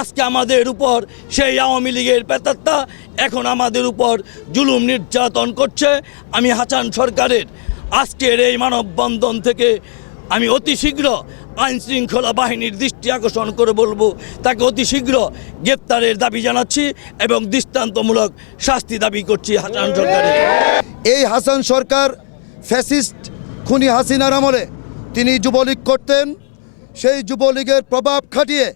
আজকে আমাদের উপর সেই আওয়ামী লীগের প্রেতাত্মা এখন আমাদের উপর জুলুম নির্যাতন করছে। আমি হাসান সরকারের আজকের এই মানববন্ধন থেকে আমি অতি শীঘ্র আইনশৃঙ্খলা বাহিনীর দৃষ্টি আকর্ষণ করে বলবো তাকে অতি শীঘ্র গ্রেপ্তারের দাবি জানাচ্ছি এবং দৃষ্টান্তমূলক শাস্তি দাবি করছি হাসান সরকারের। এই হাসান সরকার ফ্যাসিস্ট খুনি হাসিনার আমলে তিনি যুবলীগ করতেন। সেই যুবলীগের প্রভাব খাটিয়ে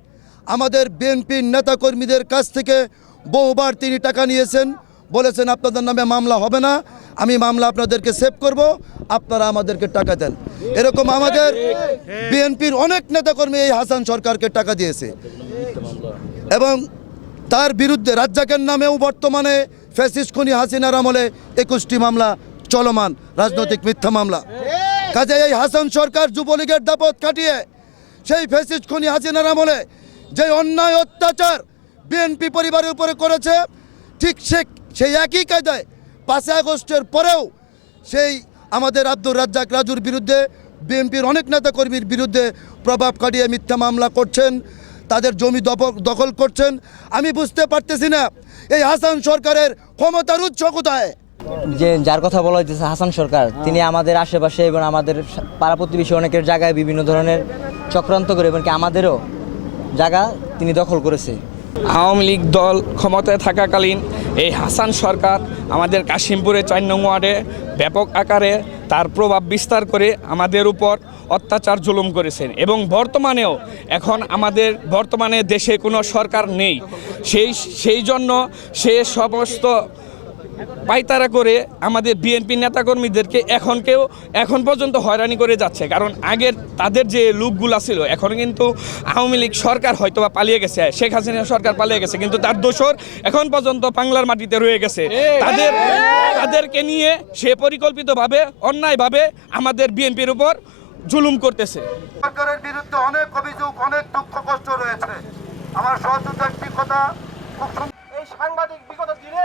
আমাদের বিএনপির নেতাকর্মীদের কাছ থেকে বহুবার তিনি টাকা নিয়েছেন, বলেছেন আপনাদের নামে মামলা হবে না, আমি মামলা আপনাদেরকে সেভ করব, আপনারা আমাদেরকে টাকা দেন। এরকম আমাদের বিএনপির অনেক নেতাকর্মী এই হাসান সরকারকে টাকা দিয়েছে এবং তার বিরুদ্ধে রাজ্জাকের নামেও বর্তমানে ফ্যাসিস্ট খুনি হাসিনার আমলে 21টি মামলা চলমান, রাজনৈতিক মিথ্যা মামলা। কাজে এই হাসান সরকার যুবলীগের দাপট কাটিয়ে সেই ফ্যাসিস্ট খুনি হাসিনার আমলে যে অন্যায় অত্যাচার বিএনপি পরিবারের উপরে করেছে, ঠিক সেই একই কায়দায় 5 আগস্টের পরেও সেই আমাদের আব্দুর রাজ্জাক রাজুর বিরুদ্ধে বিএনপির অনেক নেতাকর্মীর বিরুদ্ধে প্রভাব খাটিয়ে মিথ্যা মামলা করছেন, তাদের জমি দখল করছেন। আমি বুঝতে পারতেছি না এই হাসান সরকারের ক্ষমতার উৎস কোথায়। যে যার কথা বলা হয়েছে হাসান সরকার, তিনি আমাদের আশেপাশে এবং আমাদের পাড়া প্রতিবেশী অনেকের জায়গায় বিভিন্ন ধরনের চক্রান্ত করে এমনকি আমাদেরও জায়গা তিনি দখল করেছে। আওয়ামী লীগ দল ক্ষমতায় থাকাকালীন এই হাসান সরকার আমাদের কাশিমপুরে 4 নং ওয়ার্ডে ব্যাপক আকারে তার প্রভাব বিস্তার করে আমাদের উপর অত্যাচার জুলুম করেছেন এবং বর্তমানেও এখন আমাদের বর্তমানে দেশে কোনো সরকার নেই, সেই জন্য সে সমস্ত পাইতারা করে আমাদের বিএনপি নেতাকর্মীদেরকে এখন পর্যন্ত হয়রানি করে যাচ্ছে। কারণ আগের তাদের যে লোকগুলা ছিল, এখন কিন্তু আওয়ামী লীগ সরকার হয়তো বা পালিয়ে গেছে, শেখ হাসিনা সরকার পালিয়ে গেছে, কিন্তু তার দোসর এখন পর্যন্ত বাংলার মাটিতে রয়ে গেছে। তাদেরকে নিয়ে সে পরিকল্পিতভাবে অন্যায়ভাবে আমাদের বিএনপির উপর জুলুম করতেছে। সরকারের বিরুদ্ধে অনেক অভিযোগ, অনেক দুঃখ কষ্ট রয়েছে। আমার সহযোগিতা একটি কথা, খুব এই সাংবাদিক বিগত দিনে